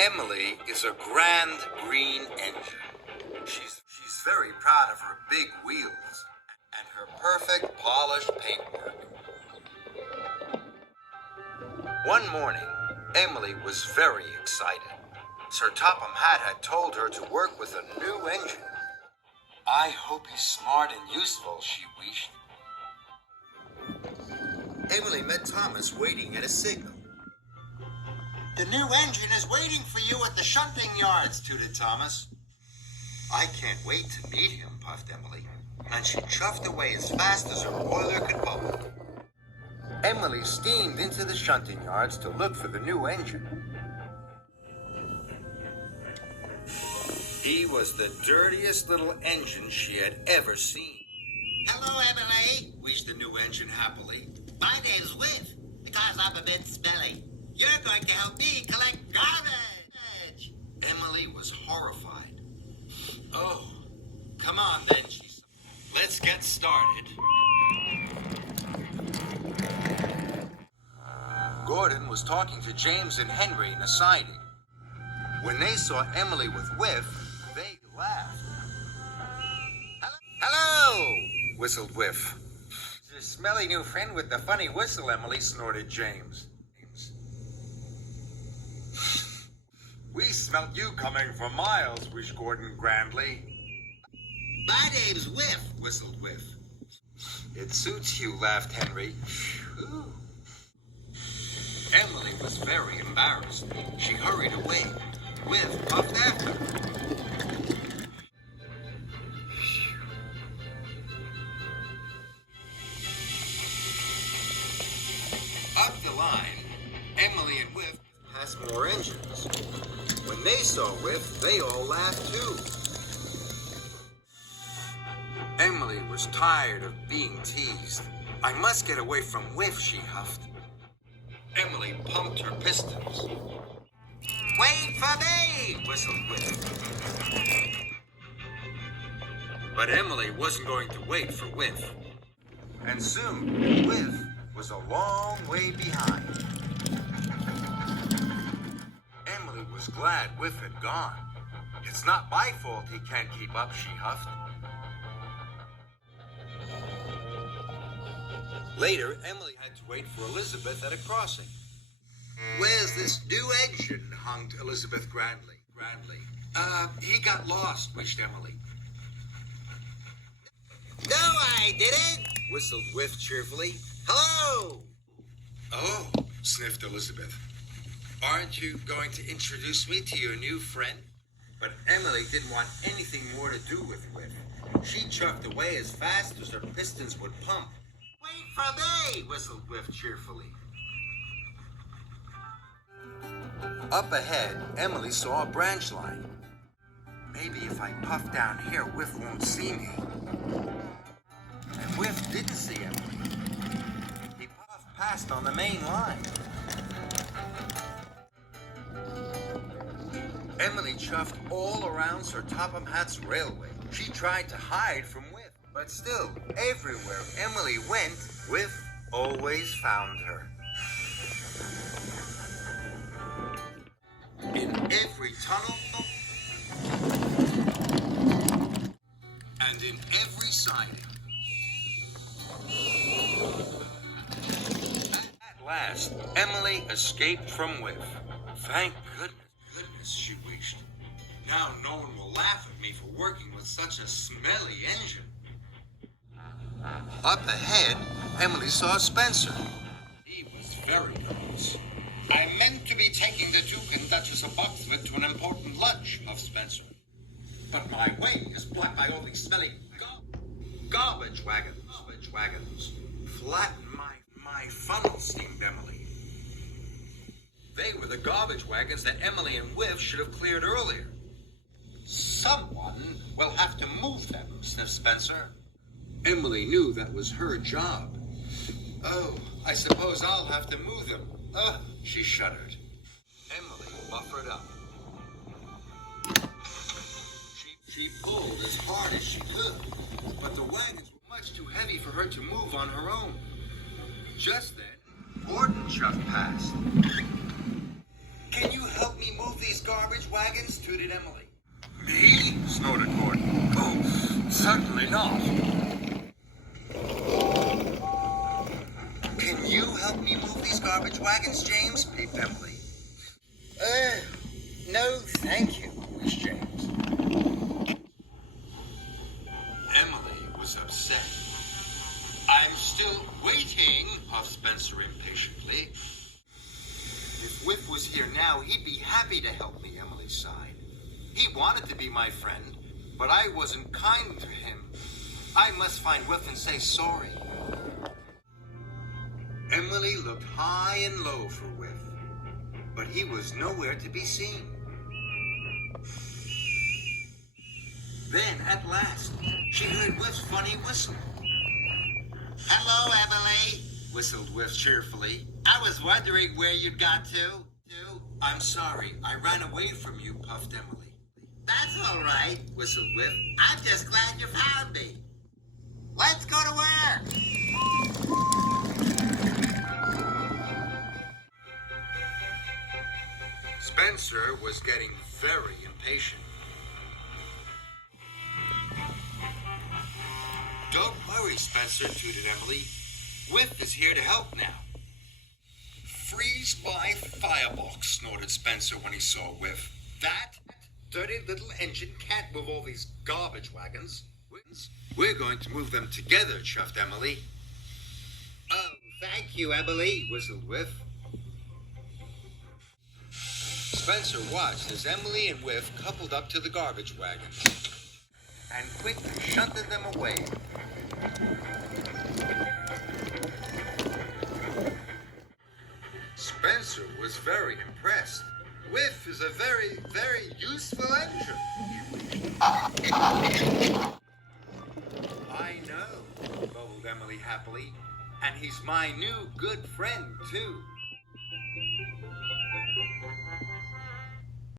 Emily is a grand green engine. She's very proud of her big wheels and her perfect polished paintwork. One morning, Emily was very excited. Sir Topham Hatt had told her to work with a new engine. I hope he's smart and useful, she wished. Emily met Thomas waiting at a signal. The new engine is waiting for you at the shunting yards, tooted Thomas. I can't wait to meet him, puffed Emily, and she chuffed away as fast as her boiler could bubble. Emily steamed into the shunting yards to look for the new engine. He was the dirtiest little engine she had ever seen. Hello, Emily, wheezed the new engine happily. My name's Whiff, because I'm a bit smelly. You're going to help me collect garbage. Emily was horrified. Oh, come on then, she said. Let's get started. Gordon was talking to James and Henry in a siding. When they saw Emily with Whiff, they laughed. Hello, whistled Whiff. Your smelly new friend with the funny whistle, Emily, snorted James. We smelt you coming for miles, wished Gordon grandly. My name's Whiff, whistled Whiff. It suits you, laughed Henry. Whew. Emily was very embarrassed. She hurried away. Whiff puffed after her. Up the line, Emily and Whiff passed more engines. When they saw Whiff, they all laughed too. Emily was tired of being teased. I must get away from Whiff, she huffed. Emily pumped her pistons. Wait for me, whistled Whiff. But Emily wasn't going to wait for Whiff. And soon, Whiff was a long way behind. Emily was glad Whiff had gone. It's not my fault he can't keep up, she huffed. Later, Emily had to wait for Elizabeth at a crossing. Where's this new engine? Hunged Elizabeth grandly. He got lost, wished Emily. No, I didn't, whistled Whiff cheerfully. Hello! Oh, sniffed Elizabeth. Aren't you going to introduce me to your new friend? But Emily didn't want anything more to do with Whiff. She chucked away as fast as her pistons would pump. Wait for me, whistled Whiff cheerfully. Up ahead, Emily saw a branch line. Maybe if I puff down here, Whiff won't see me. And Whiff didn't see Emily. He puffed past on the main line. Emily chuffed all around Sir Topham Hatt's railway. She tried to hide from Whiff, but still, everywhere Emily went, Whiff always found her. In every tunnel and in every siding. At last, Emily escaped from Whiff. Thank goodness, she wished. Now no one will laugh at me for working with such a smelly engine. Up ahead, Emily saw Spencer. He was very nervous. I meant to be taking the Duke and Duchess of Boxford to an important lunch, huffed Spencer. But my way is blocked by all these smelly garbage wagons. Flatten my funnel, steamed Emily. They were the garbage wagons that Emily and Whiff should have cleared earlier. Someone will have to move them, sniffed Spencer. Emily knew that was her job. Oh, I suppose I'll have to move them. Ugh, she shuddered. Emily buffered up. She pulled as hard as she could, but the wagons were much too heavy for her to move on her own. Just then, Gordon chuffed past. Can you help me move these garbage wagons? Tooted Emily. Me? Snorted Gordon. Oh, certainly not. Can you help me move these garbage wagons, James? Peeped Emily. No, thank you, wished James. Emily was upset. I'm still waiting, puffed Spencer impatiently. If Whiff was here now, he'd be happy to help me, Emily sighed. He wanted to be my friend, but I wasn't kind to him. I must find Whiff and say sorry. Emily looked high and low for Whiff, but he was nowhere to be seen. Then, at last, she heard Whiff's funny whistle. Hello, Emily. Whistled Whiff cheerfully. I was wondering where you'd got to. I'm sorry, I ran away from you, puffed Emily. That's all right, Whistled Whiff. I'm just glad you found me. Let's go to work. Spencer was getting very impatient. Don't worry, Spencer, tooted Emily. Whiff is here to help now. Freeze by firebox, snorted Spencer when he saw Whiff. That dirty little engine can't move all these garbage wagons. We're going to move them together, chuffed Emily. Oh, thank you, Emily. Whistled Whiff. Spencer watched as Emily and Whiff coupled up to the garbage wagons and quickly shunted them away. Spencer was very impressed. Whiff is a very, very useful engine. I know, bubbled Emily happily. And he's my new good friend, too.